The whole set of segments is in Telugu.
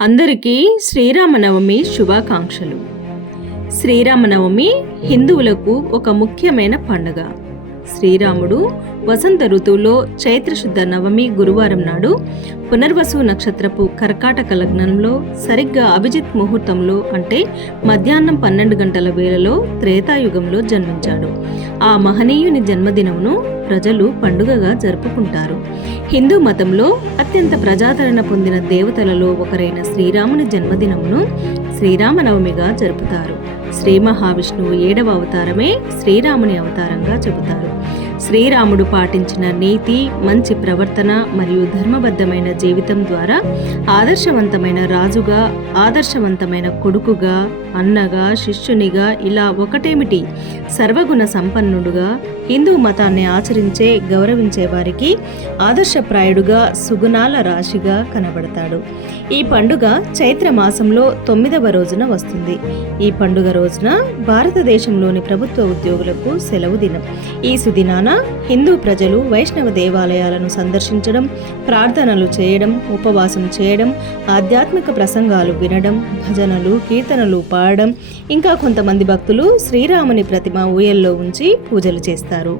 అందరికీ శ్రీరామనవమి శుభాకాంక్షలు. శ్రీరామనవమి హిందువులకు ఒక ముఖ్యమైన పండుగ. శ్రీరాముడు వసంత ఋతువులో చైత్రశుద్ధ నవమి గురువారం నాడు పునర్వసు నక్షత్రపు కర్కాటక లగ్నంలో సరిగ్గా అభిజిత్ ముహూర్తంలో అంటే మధ్యాహ్నం పన్నెండు గంటల వేళలో త్రేతాయుగంలో జన్మించాడు. ఆ మహనీయుని జన్మదినమును ప్రజలు పండుగగా జరుపుకుంటారు. హిందూ మతంలో అత్యంత ప్రజాదరణ పొందిన దేవతలలో ఒకరైన శ్రీరాముని జన్మదినమును శ్రీరామనవమిగా జరుపుతారు. శ్రీ మహావిష్ణువు ఏడవ అవతారమే శ్రీరాముని అవతారంగా చెబుతారు. శ్రీరాముడు పాటించిన నీతి మంచి ప్రవర్తన మరియు ధర్మబద్ధమైన జీవితం ద్వారా ఆదర్శవంతమైన రాజుగా ఆదర్శవంతమైన కొడుకుగా అన్నగా శిష్యునిగా ఇలా ఒకటేమిటి? సర్వగుణ సంపన్నుడుగా హిందూ మతాన్ని ఆచరించే గౌరవించే వారికి ఆదర్శప్రాయుడుగా సుగుణాల రాశిగా కనబడతాడు. ఈ పండుగ చైత్ర మాసంలో తొమ్మిదవ రోజున వస్తుంది. ఈ పండుగ రోజున భారతదేశంలోని ప్రభుత్వ ఉద్యోగులకు సెలవు దినం. ఈ సుదినాన హిందూ ప్రజలు వైష్ణవ దేవాలయాలను సందర్శించడం ప్రార్థనలు చేయడం ఉపవాసం చేయడం ఆధ్యాత్మిక ప్రసంగాలు వినడం భజనలు కీర్తనలు పాడడం ఇంకా కొంతమంది భక్తులు శ్రీరాముని ప్రతిమ ఊయల్లో ఉంచి పూజలు చేస్తారు.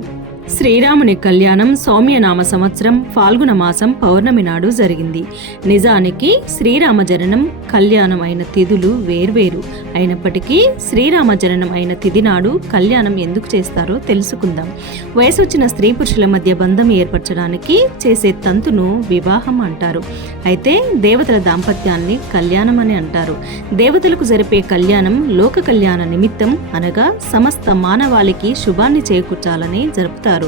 శ్రీరాముని కళ్యాణం సౌమ్యనామ సంవత్సరం ఫాల్గుణ మాసం పౌర్ణమి నాడు జరిగింది. నిజానికి శ్రీరామ జననం కళ్యాణం అయిన తిథులు వేర్వేరు. అయినప్పటికీ శ్రీరామ జననం అయిన తిథి నాడు కళ్యాణం ఎందుకు చేస్తారో తెలుసుకుందాం. వయసు వచ్చిన స్త్రీ పురుషుల మధ్య బంధం ఏర్పరచడానికి చేసే తంతును వివాహం అంటారు. అయితే దేవతల దాంపత్యాన్ని కళ్యాణం అని అంటారు. దేవతలకు జరిపే కళ్యాణం లోక కళ్యాణ నిమిత్తం అనగా సమస్త మానవాళికి శుభాన్ని చేకూర్చాలని జరుపుతారు.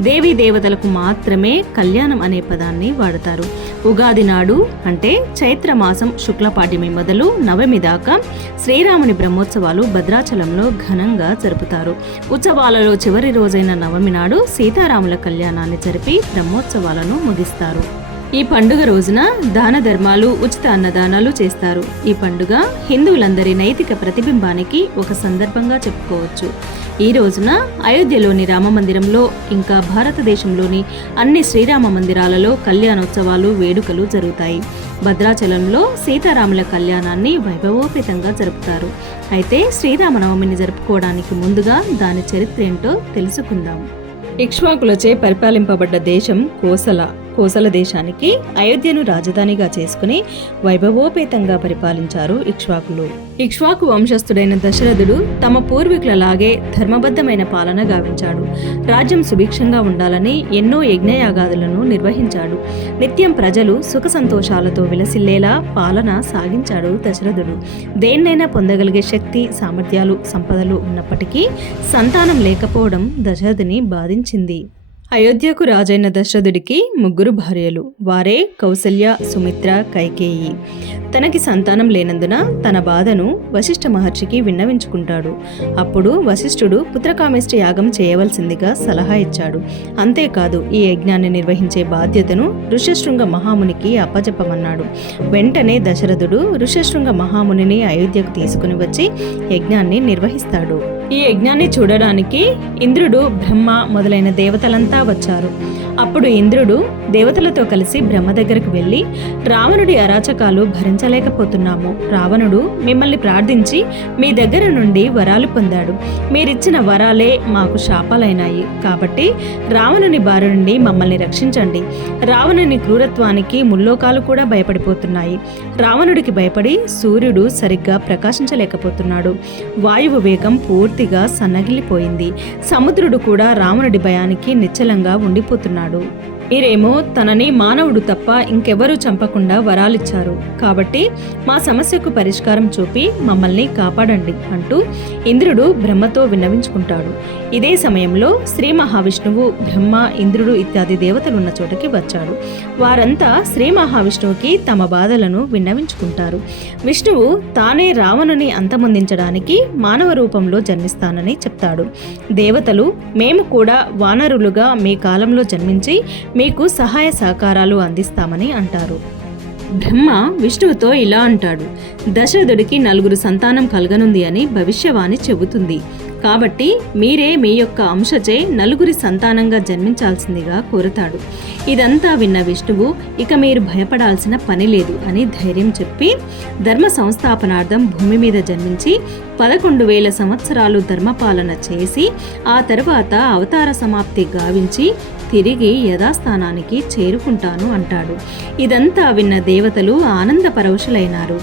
దేవీ దేవతలకు మాత్రమే కళ్యాణం అనే పదాన్ని వాడతారు. ఉగాది నాడు అంటే చైత్ర మాసం శుక్లపాడ్యమి మొదలు నవమి దాకా శ్రీరాముని బ్రహ్మోత్సవాలు భద్రాచలంలో ఘనంగా జరుపుతారు. ఉత్సవాలలో చివరి రోజైన నవమి నాడు సీతారాముల కళ్యాణాన్ని జరిపి బ్రహ్మోత్సవాలను ముగిస్తారు. ఈ పండుగ రోజున దాన ధర్మాలు ఉచిత అన్నదానాలు చేస్తారు. ఈ పండుగ హిందువులందరి నైతిక ప్రతిబింబానికి ఒక సందర్భంగా చెప్పుకోవచ్చు. ఈ రోజున అయోధ్యలోని రామ మందిరంలో ఇంకా భారతదేశంలోని అన్ని శ్రీరామ మందిరాలలో కళ్యాణోత్సవాలు వేడుకలు జరుగుతాయి. భద్రాచలంలో సీతారాముల కళ్యాణాన్ని వైభవోపేతంగా జరుపుతారు. అయితే శ్రీరామనవమిని జరుపుకోవడానికి ముందుగా దాని చరిత్ర ఏంటో తెలుసుకుందాం. ఇక్ష్వాకులచే పరిపాలింపబడ్డ దేశం కోసల. కోసల దేశానికి అయోధ్యను రాజధానిగా చేసుకుని వైభవోపేతంగా పరిపాలించారు ఇక్ష్వాకులు. ఇక్ష్వాకు వంశస్థుడైన దశరథుడు తమ పూర్వీకులలాగే ధర్మబద్ధమైన పాలన గావించాడు. రాజ్యం సుభిక్షంగా ఉండాలని ఎన్నో యజ్ఞయాగాదులను నిర్వహించాడు. నిత్యం ప్రజలు సుఖ సంతోషాలతో విలసిల్లేలా పాలన సాగించాడు దశరథుడు. దేన్నైనా పొందగలిగే శక్తి సామర్థ్యాలు సంపదలు ఉన్నప్పటికీ సంతానం లేకపోవడం దశరథుని బాధించింది. అయోధ్యకు రాజైన దశరథుడికి ముగ్గురు భార్యలు. వారే కౌసల్య సుమిత్ర కైకేయి. తనకి సంతానం లేనందున తన బాధను వశిష్ఠ మహర్షికి విన్నవించుకుంటాడు. అప్పుడు వశిష్ఠుడు పుత్రకామేష్ఠ యాగం చేయవలసిందిగా సలహా ఇచ్చాడు. అంతేకాదు ఈ యజ్ఞాన్ని నిర్వహించే బాధ్యతను ఋషశృంగ మహామునికి అప్పచెప్పమన్నాడు వెంటనే దశరథుడు ఋషశృంగ మహామునిని అయోధ్యకు తీసుకుని వచ్చి యజ్ఞాన్ని నిర్వహిస్తాడు. ఈ యజ్ఞాన్ని చూడడానికి ఇంద్రుడు బ్రహ్మ మొదలైన దేవతలంతా వచ్చారు. అప్పుడు ఇంద్రుడు దేవతలతో కలిసి బ్రహ్మ దగ్గరకు వెళ్ళి రావణుడి అరాచకాలు భరించలేకపోతున్నాము. రావణుడు మిమ్మల్ని ప్రార్థించి మీ దగ్గర నుండి వరాలు పొందాడు. మీరిచ్చిన వరాలే మాకు శాపాలైనాయి. కాబట్టి రావణుని బారి నుండి మమ్మల్ని రక్షించండి. రావణుని క్రూరత్వానికి ముల్లోకాలు కూడా భయపడిపోతున్నాయి. రావణుడికి భయపడి సూర్యుడు సరిగ్గా ప్రకాశించలేకపోతున్నాడు. వాయువు వేగం పూర్తిగా సన్నగిల్లిపోయింది. సముద్రుడు కూడా రావణుడి భయానికి నిశ్చలంగా ఉండిపోతున్నాడు. మీరేమో తనని మానవుడు తప్ప ఇంకెవరూ చంపకుండా వరాలిచ్చారు. కాబట్టి మా సమస్యకు పరిష్కారం చూపి మమ్మల్ని కాపాడండి అంటూ ఇంద్రుడు బ్రహ్మతో విన్నవించుకుంటాడు. ఇదే సమయంలో శ్రీ మహావిష్ణువు బ్రహ్మ ఇంద్రుడు ఇత్యాది దేవతలున్న చోటకి వచ్చాడు వారంతా శ్రీ మహావిష్ణువుకి తమ బాధలను విన్నవించుకుంటారు. విష్ణువు తానే రావణుని అంతమొందించడానికి మానవ రూపంలో జన్మిస్తానని చెప్తాడు. దేవతలు మేము కూడా వానరులుగా మీ కాలంలో జన్మించి మీకు సహాయ సహకారాలు అందిస్తామని అంటారు. బ్రహ్మ విష్ణువుతో ఇలా అంటాడు. దశరథుడికి నలుగురు సంతానం కలగనుంది అని భవిష్యవాణి చెబుతుంది. కాబట్టి మీరే మీ యొక్క అంశచే నలుగురి సంతానంగా జన్మించాల్సిందిగా కోరుతాడు. ఇదంతా విన్న విష్ణువు ఇక మీరు భయపడాల్సిన పని లేదు అని ధైర్యం చెప్పి ధర్మ సంస్థాపనార్థం భూమి మీద జన్మించి పదకొండు వేల సంవత్సరాలు ధర్మపాలన చేసి ఆ తర్వాత అవతార సమాప్తి గావించి తిరిగి యథాస్థానానికి చేరుకుంటాను అంటాడు. ఇదంతా విన్న దేవతలు ఆనంద పరవశులైనారు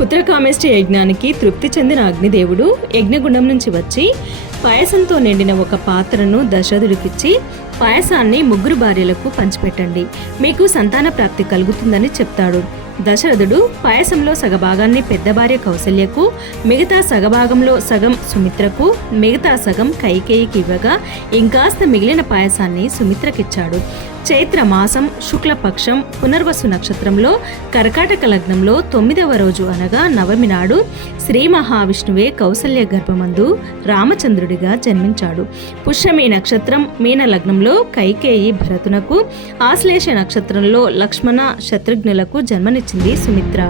పుత్రకామేష్టి యజ్ఞానికి తృప్తి చెందిన అగ్నిదేవుడు యజ్ఞగుండం నుంచి వచ్చి పాయసంతో నిండిన ఒక పాత్రను దశరథుడికిచ్చి పాయసాన్ని ముగ్గురు భార్యలకు పంచిపెట్టండి. మీకు సంతాన ప్రాప్తి కలుగుతుందని చెప్తాడు. దశరథుడు పాయసంలో సగభాగాన్ని పెద్ద భార్య కౌసల్యకు మిగతా సగభాగంలో సగం సుమిత్రకు మిగతా సగం కైకేయికి ఇవ్వగా ఇంకాస్త మిగిలిన పాయసాన్ని సుమిత్రకిచ్చాడు. చైత్ర మాసం శుక్లపక్షం పునర్వసు నక్షత్రంలో కర్కాటక లగ్నంలో తొమ్మిదవ రోజు అనగా నవమి నాడు శ్రీ మహావిష్ణువే కౌసల్య గర్భమందు రామచంద్రుడిగా జన్మించాడు. పుష్యమి నక్షత్రం మీన లగ్నంలో కైకేయి భరతునకు ఆశ్లేష నక్షత్రంలో లక్ష్మణ శత్రుఘ్నులకు జన్మనిచ్చింది సుమిత్ర.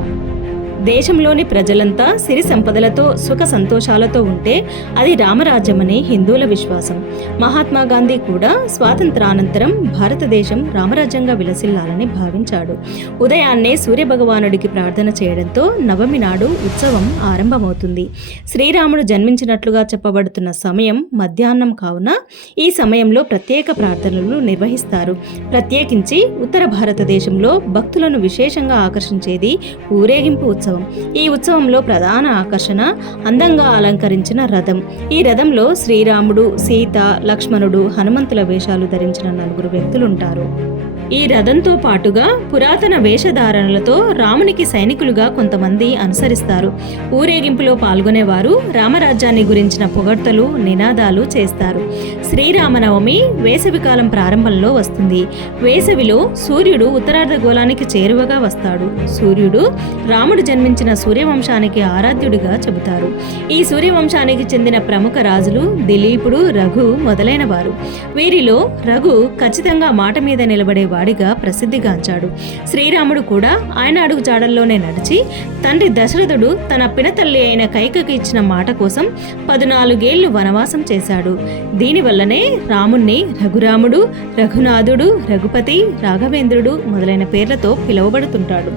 దేశంలోని ప్రజలంతా సిరి సంపదలతో సుఖ సంతోషాలతో ఉంటే అది రామరాజ్యమని హిందువుల విశ్వాసం. మహాత్మా గాంధీ కూడా స్వాతంత్రానంతరం భారతదేశం రామరాజ్యంగా విలసిల్లాలని భావించాడు. ఉదయాన్నే సూర్యభగవానుడికి ప్రార్థన చేయడంతో నవమి నాడు ఉత్సవం ఆరంభమవుతుంది. శ్రీరాముడు జన్మించినట్లుగా చెప్పబడుతున్న సమయం మధ్యాహ్నం కావున ఈ సమయంలో ప్రత్యేక ప్రార్థనలు నిర్వహిస్తారు. ప్రత్యేకించి ఉత్తర భారతదేశంలో భక్తులను విశేషంగా ఆకర్షించేది ఊరేగింపు ఉత్సవం. ఈ ఉత్సవంలో ప్రధాన ఆకర్షణ అందంగా అలంకరించిన రథం. ఈ రథంలో శ్రీరాముడు సీత లక్ష్మణుడు హనుమంతుల వేషాలు ధరించిన నలుగురు వ్యక్తులుంటారు. ఈ రథంతో పాటుగా పురాతన వేషధారణలతో రామునికి సైనికులుగా కొంతమంది అనుసరిస్తారు. ఊరేగింపులో పాల్గొనేవారు రామరాజ్యాన్ని గురించిన పొగడ్తలు నినాదాలు చేస్తారు. శ్రీరామనవమి వేసవికాలం ప్రారంభంలో వస్తుంది. వేసవిలో సూర్యుడు ఉత్తరార్ధగోళానికి చేరువగా వస్తాడు. సూర్యుడు రాముడు జన్మించిన సూర్యవంశానికి ఆరాధ్యుడిగా చెబుతారు. ఈ సూర్యవంశానికి చెందిన ప్రముఖ రాజులు దిలీపుడు రఘు మొదలైన వారు వీరిలో రఘు ఖచ్చితంగా మాట మీద నిలబడే వాడిగా ప్రసిద్ధిగాంచాడు శ్రీరాముడు కూడా ఆయన అడుగు జాడల్లోనే నడిచి తండ్రి దశరథుడు తన పినతల్లి అయిన కైకకి ఇచ్చిన మాట కోసం పద్నాలుగేళ్ళు వనవాసం చేశాడు. దీనివల్లనే రాముణ్ణి రఘురాముడు రఘునాథుడు రఘుపతి రాఘవేంద్రుడు మొదలైన పేర్లతో పిలువబడుతుంటాడు.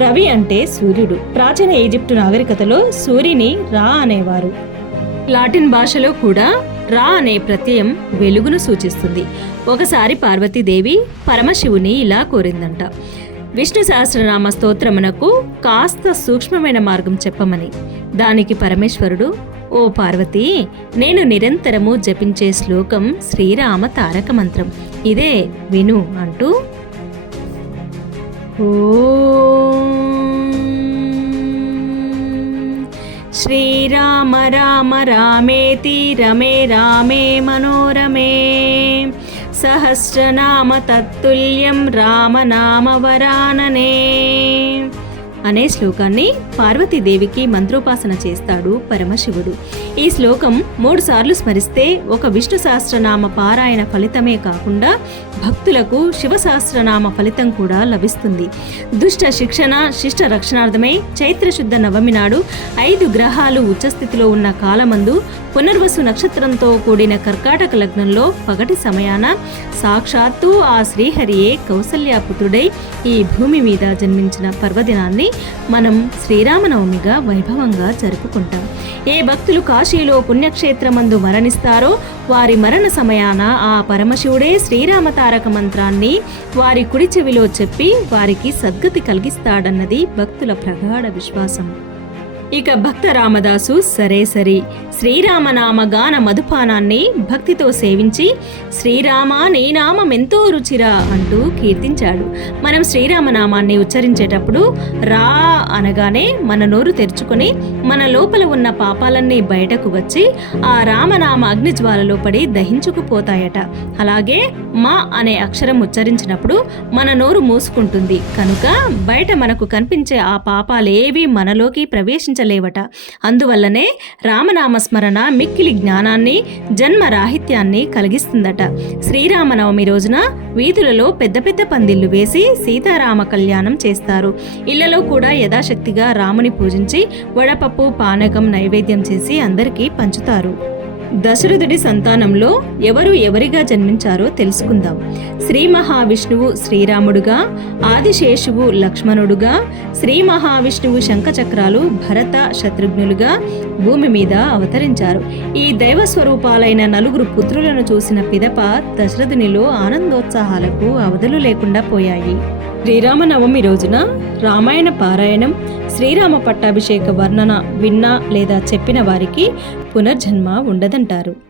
రవి అంటే సూర్యుడు. ప్రాచీన ఈజిప్టు నాగరికతలో సూర్యుని రా అనేవారు. లాటిన్ భాషలో కూడా రా అనే ప్రత్యయం వెలుగును సూచిస్తుంది. ఒకసారి పార్వతీదేవి పరమశివుని ఇలా కోరిందంట. విష్ణు సహస్రనామ స్తోత్రమునకు కాస్త సూక్ష్మమైన మార్గం చెప్పమని. దానికి పరమేశ్వరుడు ఓ పార్వతి నేను నిరంతరము జపించే శ్లోకం శ్రీరామ తారక మంత్రం. ఇదే విను అంటూ ఓ श्रीराम राम रामेति रमे रामे मनोरमे। सहस्रनाम तत्तुल्यं रामनाम అనే శ్లోకాన్ని పార్వతీదేవికి మంత్రోపాసన చేస్తాడు పరమశివుడు. ఈ శ్లోకం మూడు సార్లు స్మరిస్తే ఒక విష్ణు సహస్రనామ పారాయణ ఫలితమే కాకుండా భక్తులకు శివ సహస్రనామ ఫలితం కూడా లభిస్తుంది. దుష్ట శిక్షణ శిష్ట రక్షణార్థమై చైత్రశుద్ధ నవమి నాడు ఐదు గ్రహాలు ఉచ్చస్థితిలో ఉన్న కాలమందు పునర్వసు నక్షత్రంతో కూడిన కర్కాటక లగ్నంలో పగటి సమయాన సాక్షాత్తు ఆ శ్రీహరియే కౌసల్యాపుతుడై ఈ భూమి మీద జన్మించిన పర్వదినాన్ని మనం శ్రీరామనవమిగా వైభవంగా జరుపుకుంటాం. ఏ భక్తులు కాశీలో పుణ్యక్షేత్రమందు మరణిస్తారో వారి మరణ సమయాన ఆ పరమశివుడే శ్రీరామ తారక మంత్రాన్ని వారి కుడి చెవిలో చెప్పి వారికి సద్గతి కలిగిస్తాడన్నది భక్తుల ప్రగాఢ విశ్వాసం. ఇక భక్త రామదాసు సరే సరి. శ్రీరామనామ గాన మధుపానాన్ని భక్తితో సేవించి శ్రీరామ నీ నామం ఎంతో రుచిరా అంటూ కీర్తించాడు. మనం శ్రీరామనామాన్ని ఉచ్చరించేటప్పుడు రా అనగానే మన నోరు తెరుచుకొని మన లోపల ఉన్న పాపాలన్నీ బయటకు వచ్చి ఆ రామనామ అగ్నిజ్వాలలో పడి దహించుకుపోతాయట. అలాగే మా అనే అక్షరం ఉచ్చరించినప్పుడు మన నోరు మూసుకుంటుంది. కనుక బయట మనకు కనిపించే ఆ పాపాలేవి మనలోకి ప్రవేశించలేవట. అందువల్లనే రామనామస్మరణ మిక్కిలి జ్ఞానాన్ని జన్మ రాహిత్యాన్ని కలిగిస్తుందట. శ్రీరామనవమి రోజున వీధులలో పెద్ద పెద్ద పందిళ్ళు వేసి సీతారామ కళ్యాణం చేస్తారు. ఇళ్ళలో కూడా యథాశక్తిగా రాముని పూజించి వడపప్పు పానకం నైవేద్యం చేసి అందరికీ పంచుతారు. దశరథుడి సంతానంలో ఎవరు ఎవరిగా జన్మించారో తెలుసుకుందాం. శ్రీ మహావిష్ణువు శ్రీరాముడుగా ఆదిశేషువు లక్ష్మణుడుగా శ్రీ మహావిష్ణువు శంఖచక్రాలు భరత శత్రుఘ్నులుగా భూమి మీద అవతరించారు. ఈ దైవ స్వరూపాలైన నలుగురు పుత్రులను చూసిన పిదప దశరథునిలో ఆనందోత్సాహాలకు అవధులు లేకుండా పోయాయి. శ్రీరామనవమి రోజున రామాయణ పారాయణం శ్రీరామ పట్టాభిషేక వర్ణన విన్నా లేదా చెప్పిన వారికి పునర్జన్మ ఉండదంటారు.